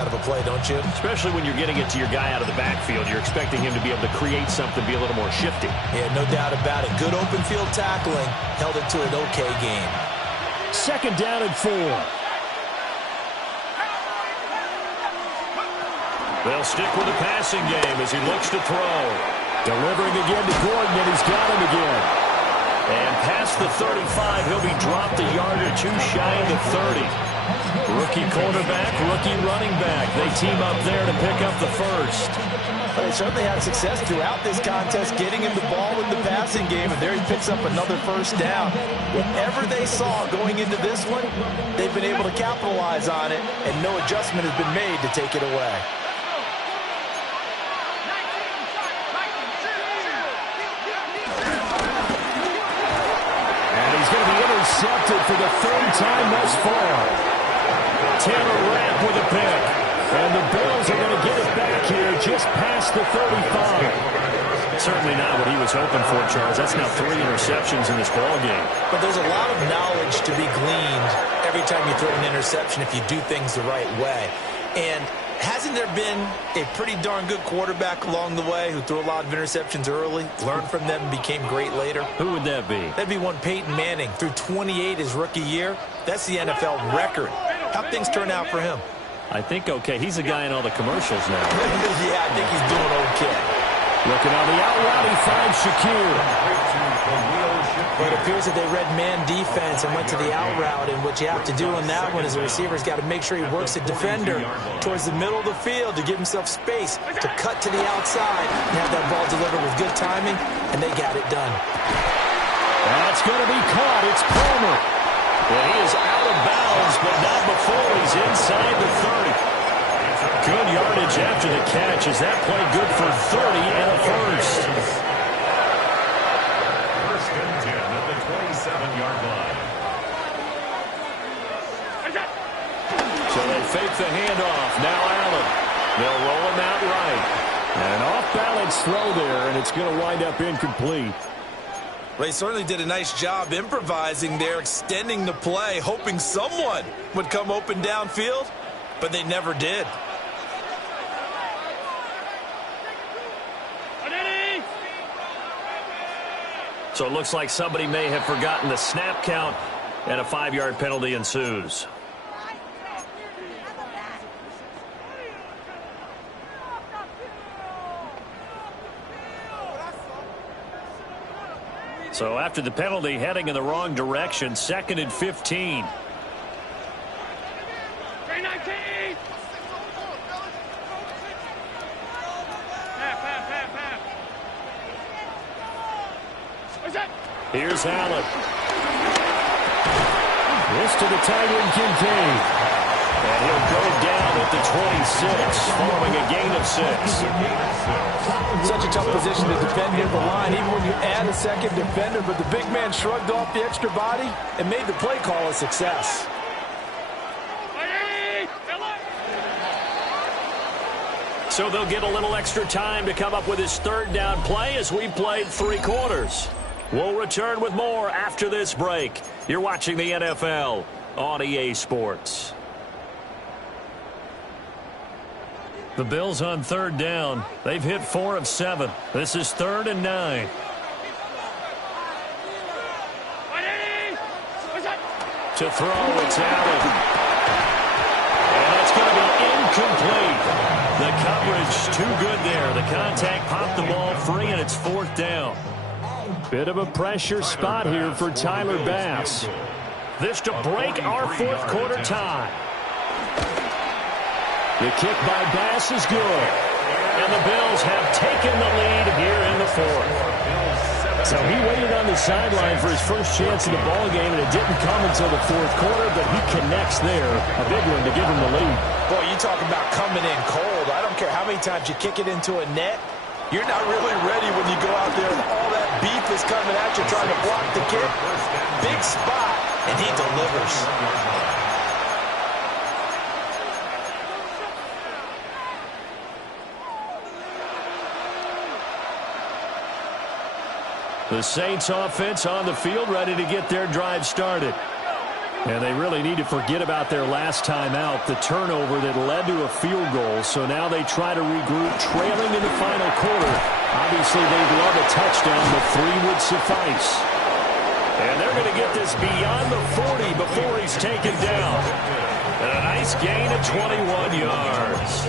out of a play, don't you? Especially when you're getting it to your guy out of the backfield. You're expecting him to be able to create something, be a little more shifty. Yeah, no doubt about it. Good open field tackling. Held it to an okay game. 2nd down and 4. They'll stick with the passing game as he looks to throw. Delivering again to Gordon, and he's got him again. And past the 35, he'll be dropped a yard or two shy of the 30. Rookie quarterback, rookie running back. They team up there to pick up the first. Well, they certainly had success throughout this contest getting him the ball in the passing game, and there he picks up another first down. Whatever they saw going into this one, they've been able to capitalize on it, and no adjustment has been made to take it away. Intercepted for the 3rd time thus far. Taylor Rapp with a pick. And the Bills are going to get it back here just past the 35. Certainly not what he was hoping for, Charles. That's now 3 interceptions in this ball game. But there's a lot of knowledge to be gleaned every time you throw an interception if you do things the right way. And hasn't there been a pretty darn good quarterback along the way who threw a lot of interceptions early, learned from them, and became great later? Who would that be? That'd be one Peyton Manning. Threw 28 his rookie year. That's the NFL record. How'd things turn out for him? I think okay. He's a guy in all the commercials now. Yeah, I think he's doing okay. Looking on the out route, he finds Shakir. Well, it appears that they read man defense and went to the out route, and what you have to do on that one is the receiver's got to make sure he works the defender towards the middle of the field to give himself space to cut to the outside and have that ball delivered with good timing, and they got it done. That's going to be caught. It's Palmer. Well, he is out of bounds, but not before he's inside the 30. Good yardage after the catch. Is that play good for 30 and a first? First and 10 at the 27-yard line. So they fake the handoff. Now Allen. They'll roll him out right. And an off-balance throw there, and it's going to wind up incomplete. Well, he certainly did a nice job improvising there, extending the play, hoping someone would come open downfield, but they never did. So it looks like somebody may have forgotten the snap count, and a 5-yard penalty ensues. So after the penalty, heading in the wrong direction, 2nd and 15. Here's Allen. This to the tight end, Kincaid. And he'll go down at the 26, following a gain of 6. Such a tough position to defend near the line, even when you add a second defender, but the big man shrugged off the extra body and made the play call a success. So they'll get a little extra time to come up with his 3rd down play as we played 3 quarters. We'll return with more after this break. You're watching the NFL on EA Sports. The Bills on 3rd down. They've hit 4 of 7. This is 3rd and 9. To throw, it's Allen. And that's going to be incomplete. The coverage too good there. The contact popped the ball free, and it's 4th down. Bit of a pressure spot here for Tyler Bass. This to break our 4th quarter tie. The kick by Bass is good. And the Bills have taken the lead here in the 4th. So he waited on the sideline for his first chance in the ball game, and it didn't come until the 4th quarter, but he connects there. A big one to give him the lead. Boy, you talk about coming in cold. I don't care how many times you kick it into a net. You're not really ready when you go out there and all that beef is coming at you trying to block the kick. Big spot, and he delivers. The Saints offense on the field, ready to get their drive started. And they really need to forget about their last time out, the turnover that led to a field goal. So now they try to regroup, trailing in the final quarter. Obviously, they'd love a touchdown, but 3 would suffice. And they're going to get this beyond the 40 before he's taken down. And a nice gain of 21 yards.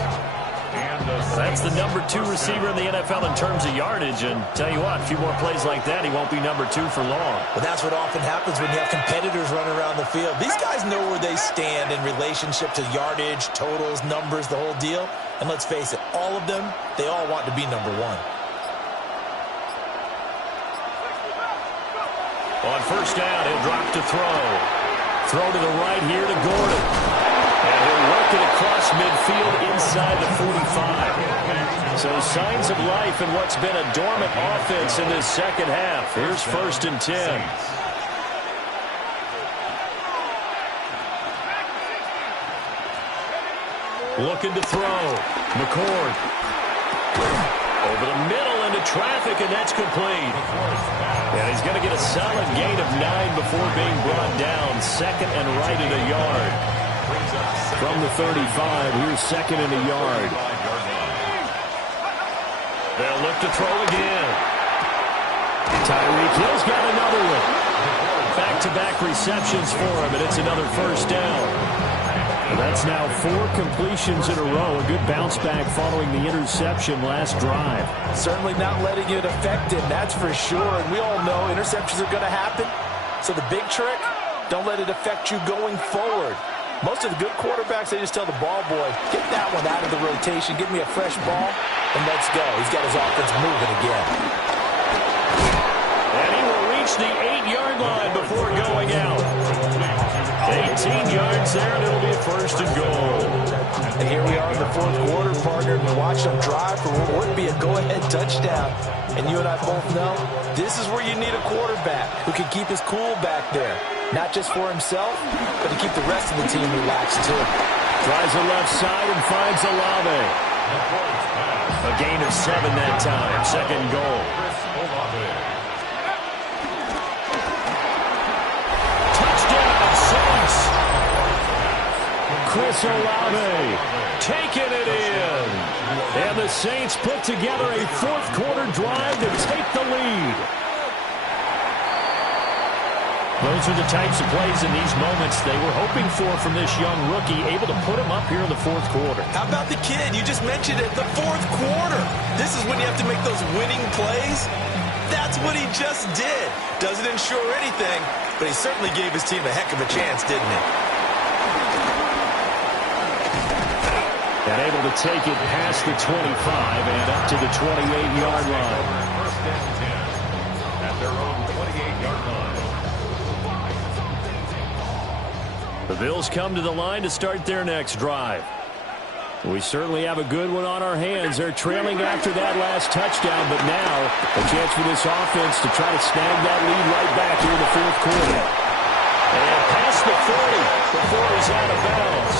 That's the number 2 receiver in the NFL in terms of yardage. And tell you what, a few more plays like that, he won't be number 2 for long. But that's what often happens when you have competitors running around the field. These guys know where they stand in relationship to yardage, totals, numbers, the whole deal. And let's face it, all of them, they all want to be number 1. On first down, he'll drop to throw. Throw to the right here to Gordon. And he'll work it across midfield inside the 45. So signs of life in what's been a dormant offense in this second half. Here's first and 10. Looking to throw. McCord. Over the middle into traffic, and that's complete. And he's going to get a solid gain of 9 before being brought down. Second and right at a yard. From the 35, here's second and a yard. They'll look to throw again. Tyreek Hill's got another one. Back-to-back receptions for him, and it's another first down. And that's now 4 completions in a row. A good bounce back following the interception last drive. Certainly not letting it affect him, that's for sure. And we all know interceptions are going to happen. So the big trick, don't let it affect you going forward. Most of the good quarterbacks, they just tell the ball boy, get that one out of the rotation, give me a fresh ball, and let's go. He's got his offense moving again. And he will reach the 8-yard line before going out. 18 yards there, and it'll be a first and goal. And here we are in the 4th quarter, partner, and we watch them drive for what would be a go-ahead touchdown. And you and I both know this is where you need a quarterback who can keep his cool back there. Not just for himself, but to keep the rest of the team relaxed, too. Tries the left side and finds Olave. A gain of 7 that time. Second goal. Touchdown, Saints. Chris Olave taking it in. And the Saints put together a 4th quarter drive to take the lead. Those are the types of plays in these moments they were hoping for from this young rookie, able to put him up here in the 4th quarter. How about the kid? You just mentioned it, the 4th quarter. This is when you have to make those winning plays. That's what he just did. Doesn't ensure anything, but he certainly gave his team a heck of a chance, didn't he? And able to take it past the 25 and up to the 28-yard line. First and 10 at their own 28-yard line. The Bills come to the line to start their next drive. We certainly have a good one on our hands. They're trailing after that last touchdown, but now a chance for this offense to try to snag that lead right back here in the 4th quarter. And past the 40 before he's out of bounds.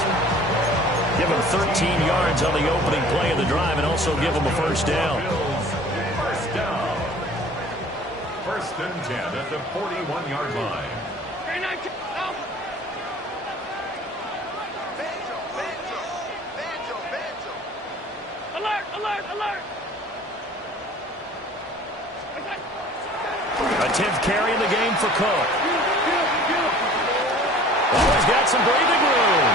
Give him 13 yards on the opening play of the drive and also give him a first down. First down. First and 10 at the 41-yard line. Alert! A 10th carry in the game for Cook. Oh, he's got some breathing room.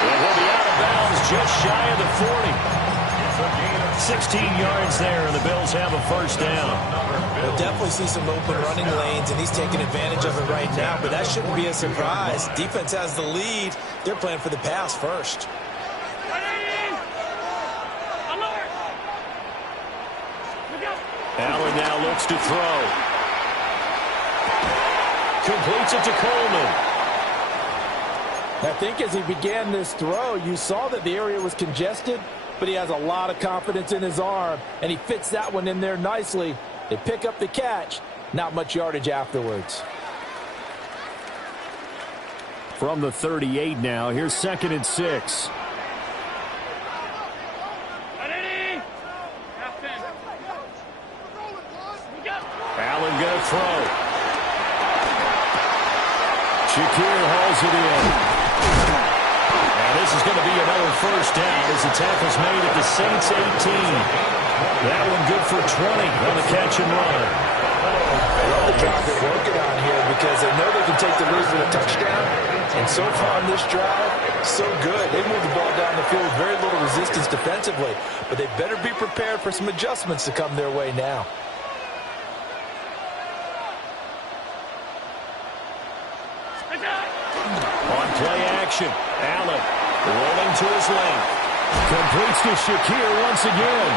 And he'll be out of bounds just shy of the 40. 16 yards there, and the Bills have a first down. We'll definitely see some open running lanes, and he's taking advantage of it right now, but that shouldn't be a surprise. Defense has the lead. They're playing for the pass first. Allen now looks to throw. Completes it to Coleman. I think as he began this throw, you saw that the area was congested, but he has a lot of confidence in his arm, and he fits that one in there nicely. They pick up the catch, not much yardage afterwards. From the 38 now, here's second and 6. Allen going to throw. Shaquille Shakir hauls it in. And this is going to be another first down as the tackle's made at the Saints 18. That one good for 20 on the catch and run. I love the drive they're working on here because they know they can take the lead for a touchdown. And so far on this drive, so good. They move the ball down the field with very little resistance defensively. But they better be prepared for some adjustments to come their way now. On play action, Allen rolling to his left. Completes to Shakir once again.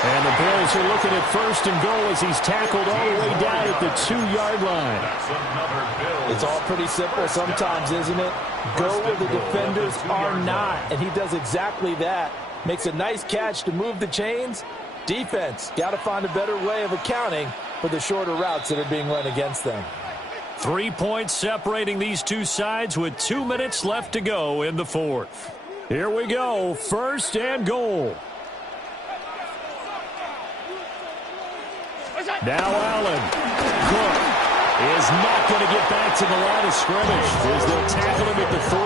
And the Bills are looking at first and goal as he's tackled all the way down at the 2-yard line. It's all pretty simple sometimes, isn't it? Go where the defenders are not, and he does exactly that. Makes a nice catch to move the chains. Defense, got to find a better way of accounting for the shorter routes that are being run against them. 3 points separating these two sides with 2 minutes left to go in the fourth. Here we go, first and goal. Now Allen. Cook is not going to get back to the line of scrimmage as they'll tackle him at the 3.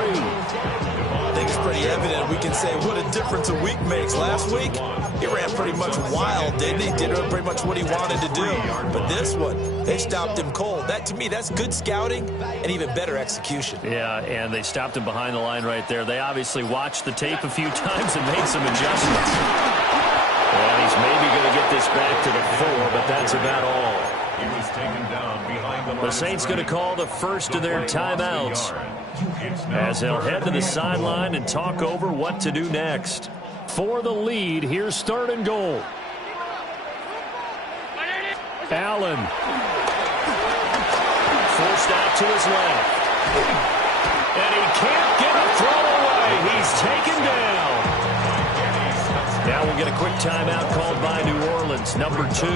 I think it's pretty evident. We can say what a difference a week makes. Last week, he ran pretty much wild, didn't he? Did pretty much what he wanted to do. But this one, they stopped him cold. That, to me, that's good scouting and even better execution. Yeah, and they stopped him behind the line right there. They obviously watched the tape a few times and made some adjustments. And he's maybe going to get this back to the 4, but that's about all. He was taken down behind The Saints going to call the first of their timeouts as they'll head to the sideline and talk over what to do next. For the lead, here's third and goal. Allen. Forced out to his left. And he can't get a throw away. He's taken down. Now we'll get a quick timeout called by New Orleans, number 2.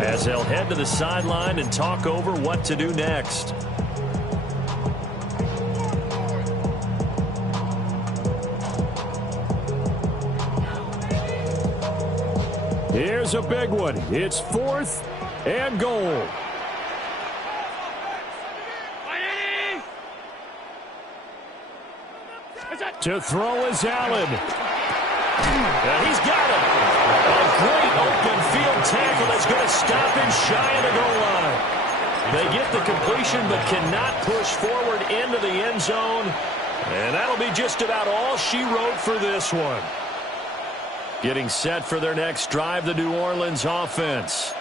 As they'll head to the sideline and talk over what to do next. Here's a big one. It's 4th and goal. To throw is Allen. And he's got it. A great open field tackle that's going to stop him shy of the goal line. They get the completion but cannot push forward into the end zone. And that'll be just about all she wrote for this one. Getting set for their next drive, the New Orleans offense.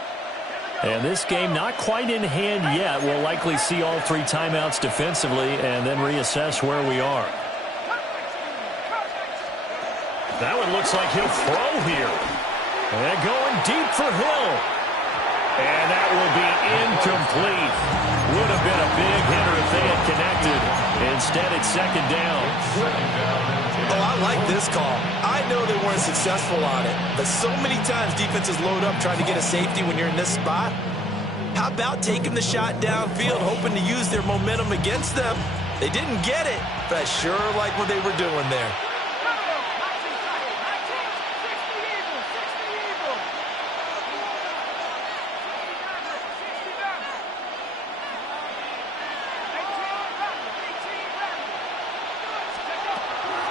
And this game not quite in hand yet. We'll likely see all 3 timeouts defensively and then reassess where we are. That one looks like he'll throw here. And going deep for Hill. And that will be incomplete. Would have been a big hitter if they had connected. Instead, it's second down. Oh, I like this call. I know they weren't successful on it, but so many times defenses load up trying to get a safety when you're in this spot. How about taking the shot downfield, hoping to use their momentum against them? They didn't get it, but I sure like what they were doing there.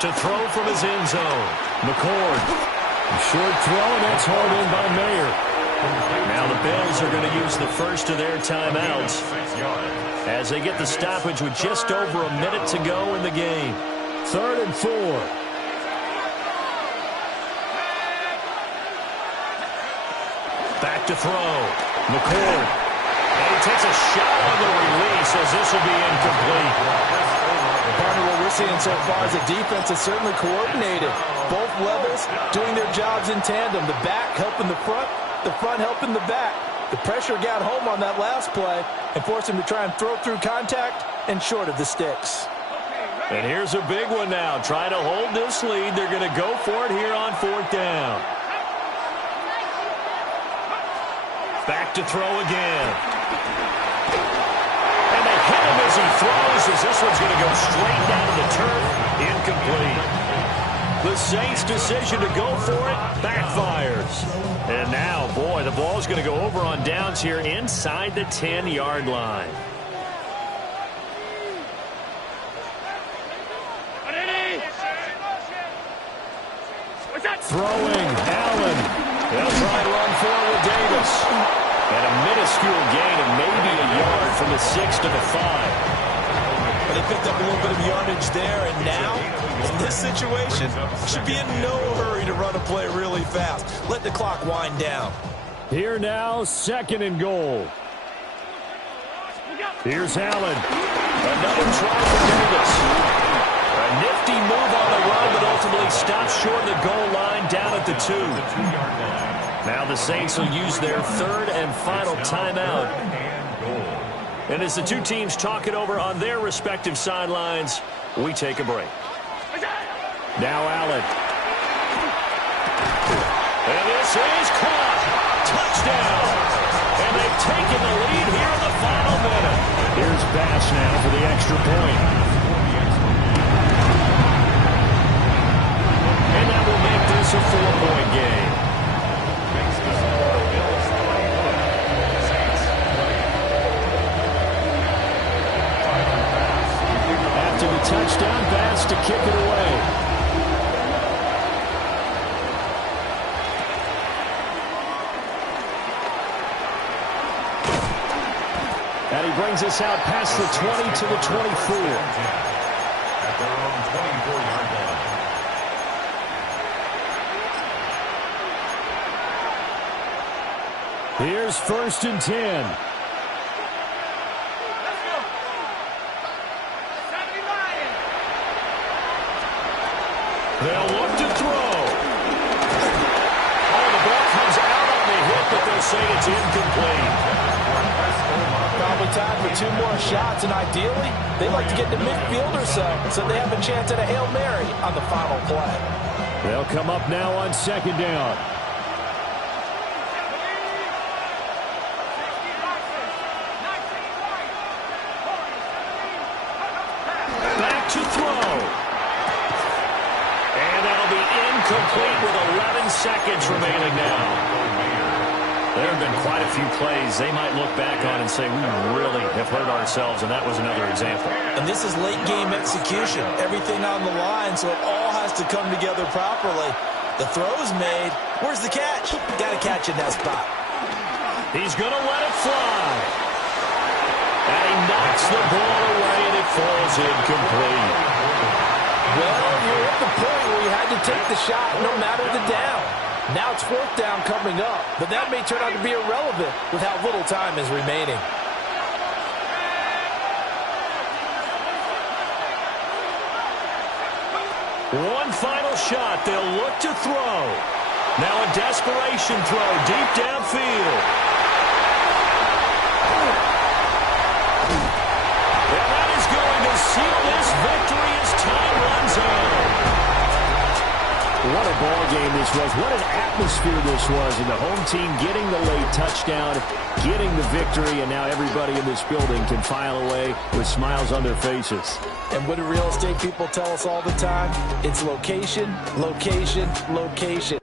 To throw from his end zone. McCord. Short throw, and that's hauled in by Mayer. Now the Bills are going to use the first of their timeouts as they get the stoppage with just over a minute to go in the game. 3rd and 4. Back to throw. McCord. And he takes a shot on the release as this will be incomplete. Partner, what we're seeing so far is the defense is certainly coordinated. Both levels doing their jobs in tandem. The back helping the front helping the back. The pressure got home on that last play and forced him to try and throw through contact and short of the sticks. And here's a big one now. Trying to hold this lead. They're going to go for it here on 4th down. Back to throw again. Hit him as he throws, as this one's going to go straight down to the turf. Incomplete. The Saints' decision to go for it backfires. And now, boy, the ball's going to go over on downs here inside the 10-yard line. Throwing, Allen. They'll try and run forward with Davis. And a minuscule gain of maybe a yard from the 6 to the 5. They picked up a little bit of yardage there, and now, in this situation, should be in no hurry to run a play really fast. Let the clock wind down. Here now, 2nd and goal. Here's Allen. Another try for Davis. A nifty move on the run, but ultimately stops short of the goal line down at the 2. Now the Saints will use their 3rd and final timeout. And as the two teams talk it over on their respective sidelines, we take a break. Now Allen. And this is caught. Touchdown. And they've taken the lead here in the final minute. Here's Bass now for the extra point. And that will make this a 4-point game. After the touchdown, Bass to kick it away. And he brings us out past the 20 to the 24. At their own 24-yard line. Here's 1st and 10. They'll look to throw. Oh, the ball comes out on the hit, but they'll say it's incomplete. Probably time for 2 more shots, and ideally, they'd like to get to midfield or so they have a chance at a Hail Mary on the final play. They'll come up now on 2nd down. Back to throw. And that'll be incomplete with 11 seconds remaining now. There have been quite a few plays they might look back on and say, we really have hurt ourselves, and that was another example. And this is late-game execution. Everything on the line, so it all has to come together properly. The throw's made. Where's the catch? Got to catch in that spot. He's going to let it fly. And he knocks the ball away, and it falls incomplete. Well, you're at the point where you had to take the shot no matter the down. Now it's 4th down coming up, but that may turn out to be irrelevant with how little time is remaining. One final shot. They'll look to throw. Now a desperation throw deep downfield. And that is going to seal this victory as time runs out. What a ball game this was. What an atmosphere this was. And the home team getting the late touchdown, getting the victory, and now everybody in this building can file away with smiles on their faces. And what do real estate people tell us all the time? It's location, location, location.